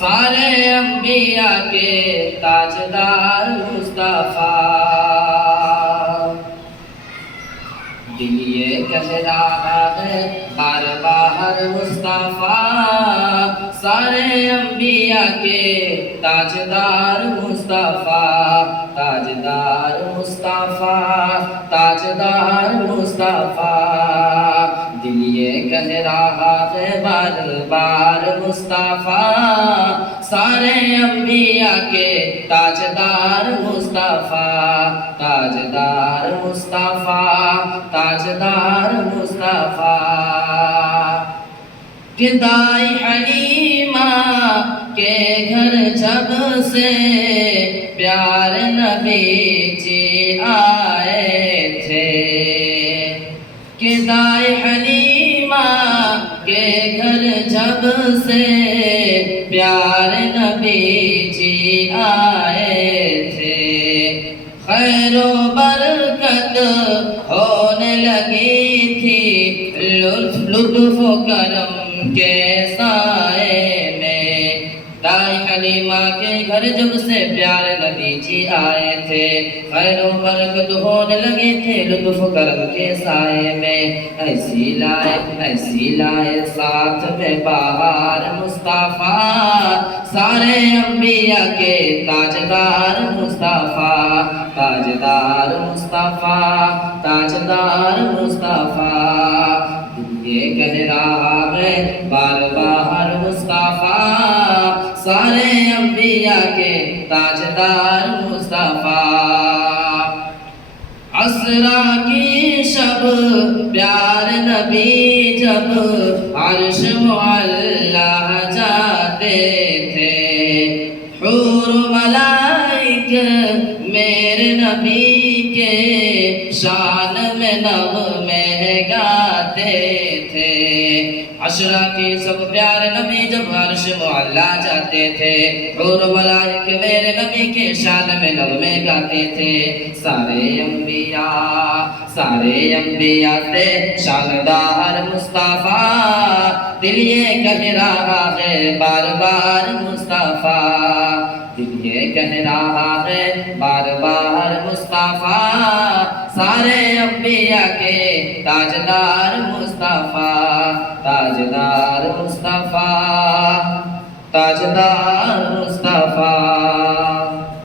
سارے انبیاء کے تاجدار مصطفیٰ، دل یہ کہہ رہا ہے بار بار مصطفیٰ، سارے انبیاء کے تاجدار مصطفیٰ، تاجدار مصطفیٰ، تاجدار مصطفیٰ، دل یہ کہہ رہا ہے بار بار مصطفیٰ، سارے انبیاء کے تاجدار مصطفیٰ، تاجدار مصطفیٰ، تاجدار مصطفیٰ، کہ دائی حلیمہ کے گھر جب سے پیار نبی جی آئے تھے، کہ دائی حلیمہ کے گھر جب سے پیار نبی جی آئے تھے، خیر و برکت ہونے لگی تھی لطف و کرم کے سائے میں، دائی حلیمہ کے گھر جب سے پیار نبی جی آئے تھے، خیر و برکت ہونے لگے تھے لطف و کرم کے سائے میں، ایسی لائے ساتھ میں بہار مصطفیٰ، سارے انبیاء کے تاجدار مصطفیٰ، تاجدار مصطفیٰ، تاجدار مصطفیٰ، یہ کہہ رہا ہے بار بار مصطفیٰ، سارے انبیاء کے تاجدار مصطفیٰ، عسرا کی شب پیار نبی جب عرش معلیٰ جاتے تھے، حور و ملائک میرے نبی کے شان میں نغمے گاتے تھے، عشرہ کی سب پیارے نبی جب عرش معلیٰ جاتے تھے، حور و ملائک میرے نبی کے شان میں نغمے گاتے تھے، سارے انبیاء سے شاندار مصطفیٰ، دل یہ کہہ رہا ہے بار بار مصطفیٰ، دل یہ کہہ رہا ہے بار بار مصطفیٰ، سارے انبیاء کے تاجدار مصطفیٰ، تاجدار مصطفیٰ، تاجدار مصطفیٰ۔